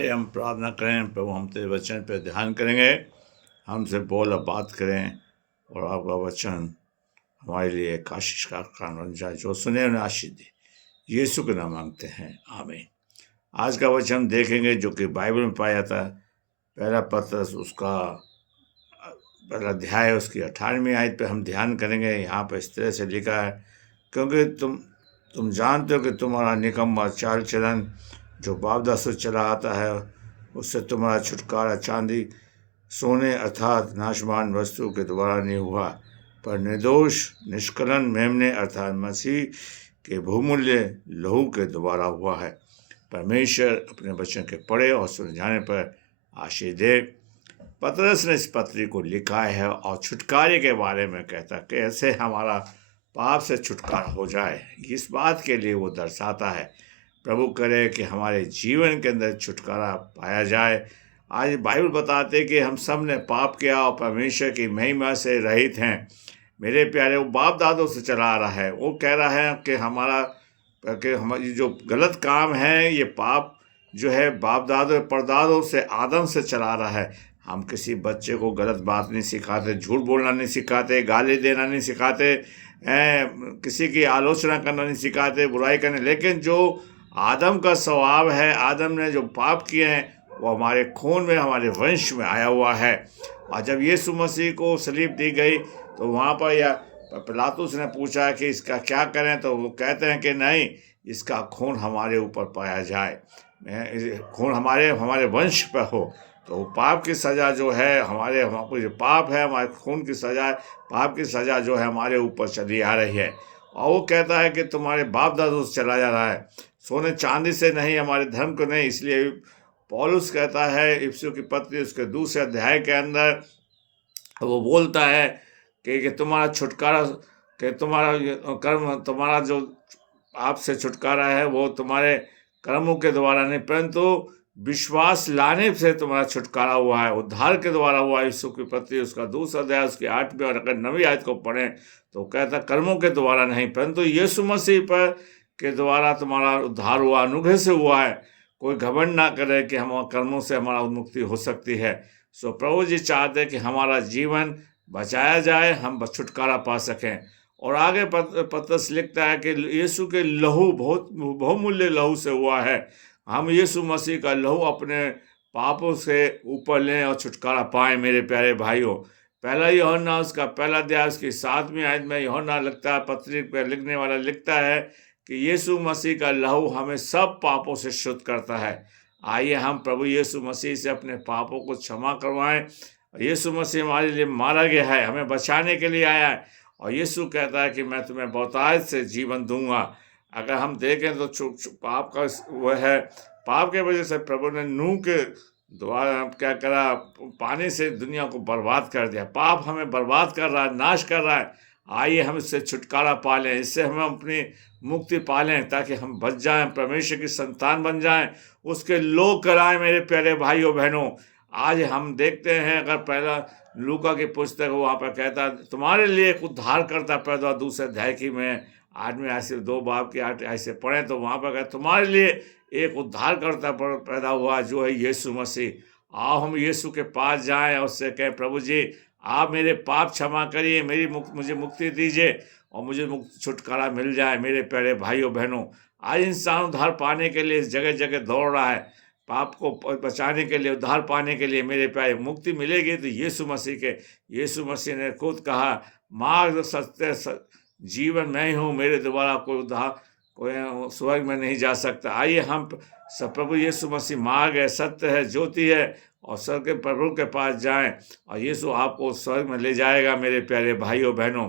आइए हम प्रार्थना करें। प्रभु, हम तेरे वचन पर ध्यान करेंगे। हमसे बोल और बात करें और आपका वचन हमारे लिए एक आशीष का कारण बन जाए। जो सुने उन्हें आशीष दे। यीशु के नाम मांगते हैं, आमीन। आज का वचन हम देखेंगे जो कि बाइबल में पाया जाता है। पहला पत्रस उसका पहला अध्याय उसकी 18वीं आयत पे हम ध्यान करेंगे। यहाँ पर इस तरह से लिखा है, क्योंकि तुम जानते हो कि तुम्हारा निकम्मा चाल चलन जो बापदादा से चला आता है, उससे तुम्हारा छुटकारा चांदी सोने अर्थात नाशवान वस्तु के द्वारा नहीं हुआ, पर निर्दोष निष्कलन मेमने अर्थात मसीह के बहुमूल्य लहू के द्वारा हुआ है। परमेश्वर अपने वचन के पढ़े और सुन जाने पर आशीष दे। पतरस ने इस पत्री को लिखा है और छुटकारे के बारे में कहता कैसे हमारा पाप से छुटकारा हो जाए, इस बात के लिए वो दर्शाता है। प्रभु करे कि हमारे जीवन के अंदर छुटकारा पाया जाए। आज बाइबल बताते कि हम सब ने पाप किया और परमेश्वर की महिमा से रहित हैं। मेरे प्यारे, वो बाप दादों से चला आ रहा है। वो कह रहा है कि हमारी जो गलत काम है, ये पाप जो है बाप दादों परदादों से आदम से चला रहा है। हम किसी बच्चे को गलत बात नहीं सिखाते, झूठ बोलना नहीं सिखाते, गाली देना नहीं सिखाते, किसी की आलोचना करना नहीं सिखाते, बुराई करने। लेकिन जो आदम का स्वभाव है, आदम ने जो पाप किए हैं, वो हमारे खून में, हमारे वंश में आया हुआ है। और जब यीशु मसीह को सलीब दी गई तो वहाँ पर या पिलातुस ने पूछा कि इसका क्या करें, तो वो कहते हैं कि नहीं, इसका खून हमारे ऊपर पाया जाए, खून हमारे वंश पर हो। तो पाप की सज़ा जो है हमारे जो पाप है, हमारे खून की सज़ा है, पाप की सज़ा जो है हमारे ऊपर चली आ रही है। और वो कहता है कि तुम्हारे बाप दादों से चला जा रहा है, सोने चांदी से नहीं, हमारे धर्म को नहीं। इसलिए पौलुस कहता है इफिसियों की पत्री उसके दूसरे अध्याय के अंदर वो बोलता है कि तुम्हारा छुटकारा, कि तुम्हारा कर्म, तुम्हारा जो आपसे छुटकारा है वो तुम्हारे कर्मों के द्वारा नहीं, परंतु विश्वास लाने से तुम्हारा छुटकारा हुआ है, उद्धार के द्वारा हुआ है। यीशु की पत्री उसका दूसरा अध्याय उसकी 8वीं और अगर 9वीं आयत को पढ़ें तो कहता कर्मों के द्वारा नहीं, परंतु यीशु मसीह पर के द्वारा तुम्हारा उद्धार हुआ, अनुग्रह से हुआ है। कोई घमंड ना करे कि हम कर्मों से हमारा मुक्ति हो सकती है। सो प्रभु जी चाहते कि हमारा जीवन बचाया जाए, हम छुटकारा पा सकें। और आगे पतरस लिखता है कि यीशु के लहू बहुमूल्य लहू से हुआ है। हम यीशु मसीह का लहू अपने पापों से ऊपर लें और छुटकारा पाएं। मेरे प्यारे भाइयों, पहला यूहन्ना उसका पहला अध्याय उसकी 7वीं आयत में यूहन्ना लिखता है, पत्री पर लिखने वाला लिखता है कि यीशु मसीह का लहू हमें सब पापों से शुद्ध करता है। आइए हम प्रभु यीशु मसीह से अपने पापों को क्षमा करवाएं। यीशु मसीह हमारे लिए मारा गया है, हमें बचाने के लिए आया है। और यीशु कहता है कि मैं तुम्हें बहुतायत से जीवन दूंगा। अगर हम देखें तो पाप का वह है, पाप के वजह से प्रभु ने नूह के द्वारा क्या करा, पानी से दुनिया को बर्बाद कर दिया। पाप हमें बर्बाद कर रहा है, नाश कर रहा है। आइए हम इससे छुटकारा पा लें, इससे हम अपनी मुक्ति पा लें, ताकि हम बच जाएं, परमेश्वर की संतान बन जाएं, उसके लोग कराएं। मेरे प्यारे भाइयों बहनों, आज हम देखते हैं, अगर पहला लूका की पुस्तक वहाँ पर कहता तुम्हारे लिए एक उद्धार करता पैदा हुआ, दूसरे अध्याय की में 8वीं ऐसे 2 बाब की 8 ऐसे पढ़ें तो वहाँ पर कहता तुम्हारे लिए एक उद्धार करता पैदा हुआ जो है यीशु मसीह। आओ हम यीशु के पास जाएं और उससे कहें प्रभु जी आप मेरे पाप क्षमा करिए, मुझे मुक्ति दीजिए और मुझे छुटकारा मिल जाए। मेरे प्यारे भाइयों बहनों, आज इंसान उद्धार पाने के लिए जगह जगह दौड़ रहा है, पाप को बचाने के लिए, उद्धार पाने के लिए। मेरे प्यारे, मुक्ति मिलेगी तो यीशु मसीह ने खुद कहा मार्ग सत्य जीवन मैं ही हूँ, मेरे द्वारा कोई स्वर्ग में नहीं जा सकता। आइए हम सब प्रभु यीशु मसीह मार्ग है, सत्य है, ज्योति है, और स्वर्ग के प्रभु के पास जाएं और यीशु आपको स्वर्ग में ले जाएगा। मेरे प्यारे भाइयों बहनों,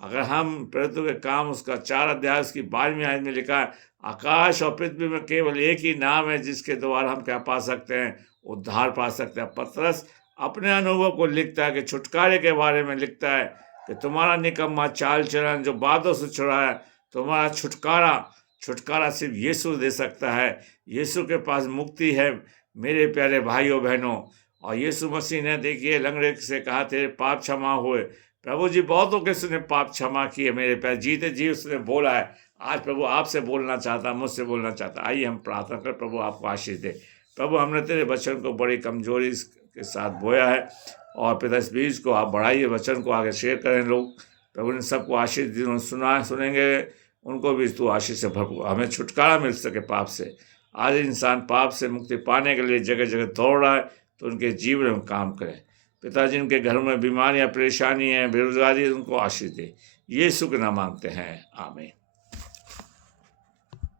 अगर हम प्रेरितों के काम उसका 4 अध्याय उसकी 12वीं आयत में लिखा है आकाश और पृथ्वी में केवल एक ही नाम है जिसके द्वारा हम क्या पा सकते हैं, उद्धार पा सकते हैं। पतरस अपने अनुभव को लिखता है कि छुटकारे के बारे में लिखता है कि तुम्हारा निकम्मा चाल चलन जो बातों से छुड़ा है, तुम्हारा छुटकारा सिर्फ यीशु दे सकता है। यीशु के पास मुक्ति है। मेरे प्यारे भाइयों बहनों, और यीशु मसीह ने देखिए लंगड़े से कहा तेरे पाप क्षमा हुए। प्रभु जी बहुतों के उसने पाप क्षमा किए। मेरे प्यारे, जीते जी उसने बोला है। आज प्रभु आपसे बोलना चाहता, मुझसे बोलना चाहता। आइए हम प्रार्थना करें, प्रभु आपको आशीष दे। प्रभु हमने तेरे वचन को बड़ी कमजोरी के साथ बोया है, और पिता इस बीज को आप बढ़ाइए, वचन को आगे शेयर करें लोग। प्रभु इन सबको आशीष दिन सुनेंगे, उनको भी तू आशीष से भरपूर, हमें छुटकारा मिल सके पाप से। आज इंसान पाप से मुक्ति पाने के लिए जगह जगह दौड़ रहा है, तो उनके जीवन में काम करें। पिता जिनके घरों में बीमारियां, परेशानी है, बेरोजगारी, उनको आशीष दे। यीशु के नाम मांगते हैं, आमीन।